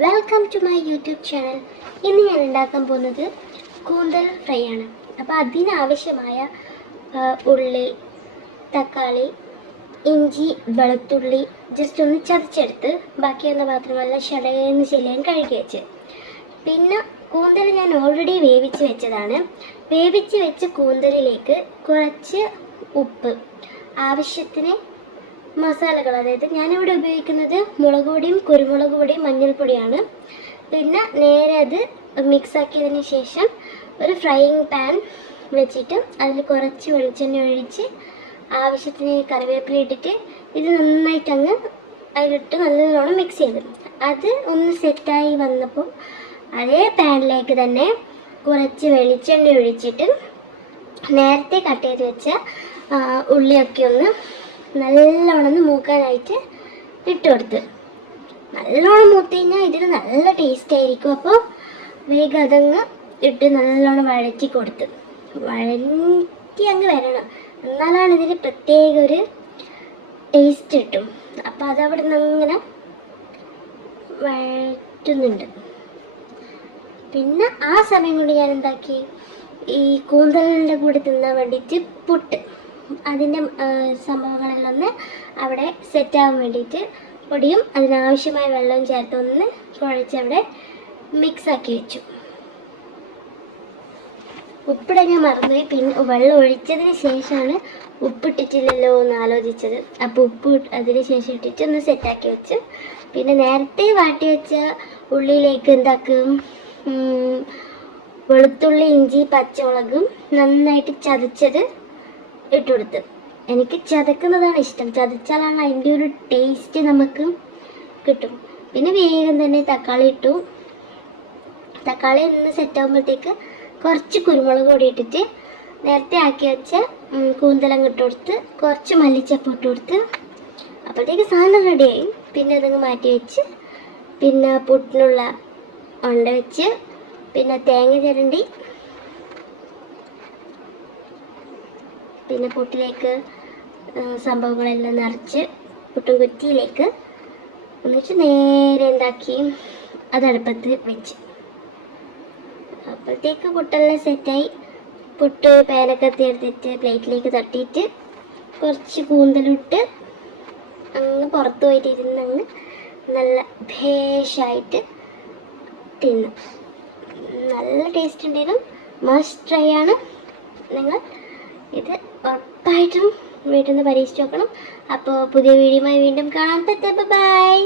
Welcome to my YouTube channel. ഇന്ന് ഞാൻ ഉണ്ടാക്കാൻ പോകുന്നത് കൂന്തൽ ഫ്രൈ ആണ്. അപ്പോൾ അതിനാവശ്യമായ ഉള്ളി, തക്കാളി, ഇഞ്ചി, വെളുത്തുള്ളി ജസ്റ്റ് ഒന്ന് ചതച്ചെടുത്ത് ബാക്കിയുള്ള പാത്രമെല്ലാം ഷടയെന്ന് ശരിയാൻ കഴുകി വെച്ച്. പിന്നെ കൂന്തൽ ഞാൻ ഓൾറെഡി വേവിച്ച് വെച്ചതാണ്. വേവിച്ച് വെച്ച കൂന്തലിലേക്ക് കുറച്ച് ഉപ്പ്, ആവശ്യത്തിന് മസാലകൾ, അതായത് ഞാനിവിടെ ഉപയോഗിക്കുന്നത് മുളക് പൊടിയും കുരുമുളക് പൊടിയും മഞ്ഞൾപ്പൊടിയാണ്. പിന്നെ നേരെ അത് മിക്സാക്കിയതിന് ശേഷം ഒരു ഫ്രൈയിങ് പാൻ വെച്ചിട്ട് അതിൽ കുറച്ച് വെളിച്ചെണ്ണ ഒഴിച്ച് ആവശ്യത്തിന് കറിവേപ്പില ഇട്ടിട്ട് ഇത് നന്നായിട്ട് അങ്ങ് അതിലിട്ട് നല്ലോണം മിക്സ് ചെയ്ത് അത് ഒന്ന് സെറ്റായി വന്നപ്പോൾ അതേ പാനിലേക്ക് തന്നെ കുറച്ച് വെളിച്ചെണ്ണ ഒഴിച്ചിട്ട് നേരത്തെ കട്ട് ചെയ്ത് വെച്ച ഉള്ളിയൊക്കെ ഒന്ന് നല്ലോണം മൂക്കാനായിട്ട് ഇട്ട് കൊടുത്ത്. നല്ലോണം മൂത്ത് കഴിഞ്ഞാൽ ഇതിന് നല്ല ടേസ്റ്റ് ആയിരിക്കും. അപ്പോൾ വേഗം അതങ്ങ് ഇട്ട് നല്ലോണം വഴറ്റി കൊടുത്ത് വഴറ്റി അങ്ങ് വരണം, എന്നാലാണ് ഇതിന് പ്രത്യേക ഒരു ടേസ്റ്റ് കിട്ടും. അപ്പോൾ അതവിടെ നിന്ന് അങ്ങനെ വഴറ്റുന്നുണ്ട്. പിന്നെ ആ സമയം കൊണ്ട് ഞാൻ എന്താക്കി, ഈ കൂന്തലിൻ്റെ കൂടെ തിന്നാൻ വേണ്ടിയിട്ട് പുട്ട്, അതിൻ്റെ സംഭവങ്ങളെല്ലാം ഒന്ന് അവിടെ സെറ്റാകാൻ വേണ്ടിയിട്ട് പൊടിയും അതിനാവശ്യമായ വെള്ളവും ചേർത്ത് ഒന്ന് കുഴച്ച് അവിടെ മിക്സാക്കി വെച്ചു. ഉപ്പിടാൻ ഞാൻ മറന്നുപോയി. പിന്നെ വെള്ളം ഒഴിച്ചതിന് ശേഷമാണ് ഉപ്പിട്ടിട്ടില്ലല്ലോ എന്ന് ആലോചിച്ചത്. അപ്പോൾ ഉപ്പ് അതിന് ശേഷം ഇട്ടിട്ട് ഒന്ന് സെറ്റാക്കി വെച്ച് പിന്നെ നേരത്തെ വാട്ടി വെച്ച ഉള്ളിയിലേക്ക് എന്താക്കും, വെളുത്തുള്ളി, ഇഞ്ചി, പച്ചമുളകും നന്നായിട്ട് ചതച്ചത് ഇട്ടുകൊടുത്ത്. എനിക്ക് ചതക്കുന്നതാണ് ഇഷ്ടം, ചതച്ചാലാണ് അതിൻ്റെ ഒരു ടേസ്റ്റ് നമുക്ക് കിട്ടും. പിന്നെ വേഗം തന്നെ തക്കാളി ഇട്ടു. തക്കാളി ഒന്ന് സെറ്റാകുമ്പോഴത്തേക്ക് കുറച്ച് കുരുമുളക് പൊടി ഇട്ടിട്ട് നേരത്തെ ആക്കി വെച്ച കൂന്തലങ്ങ് ഇട്ട് കൊടുത്ത് കുറച്ച് മല്ലിച്ചപ്പ് ഇട്ട് കൊടുത്ത് അപ്പോഴത്തേക്ക് സാധനം റെഡിയായി. പിന്നെ അതങ്ങ് മാറ്റി വെച്ച് പിന്നെ പുട്ടിനുള്ള ഉണ്ട വെച്ച് പിന്നെ തേങ്ങ ചിരണ്ടി പിന്നെ പുട്ടിലേക്ക് സംഭവങ്ങളെല്ലാം നിറച്ച് പുട്ടും കുറ്റിയിലേക്ക് എന്നിട്ട് നേരെ ഉണ്ടാക്കി അതടുപ്പത്ത് വെച്ച്. അപ്പോഴത്തേക്ക് പുട്ടെല്ലാം സെറ്റായി. പുട്ട് പാനൊക്കെ എടുത്തിട്ട് പ്ലേറ്റിലേക്ക് തട്ടിയിട്ട് കുറച്ച് കൂന്തലിട്ട് അങ്ങ് പുറത്ത് പോയിട്ട് ഇരുന്നങ്ങ് നല്ല ഭേഷായിട്ട് തിന്നു. നല്ല ടേസ്റ്റ് ഉണ്ടായിരുന്നു. മസ്റ്റ് ട്രൈ ആണ്. നിങ്ങൾ ഇത് ഉറപ്പായിട്ടും വീട്ടിൽ നിന്ന് പരീക്ഷിച്ച് നോക്കണം. അപ്പോൾ പുതിയ വീഡിയോയുമായി വീണ്ടും കാണാം. ബൈ.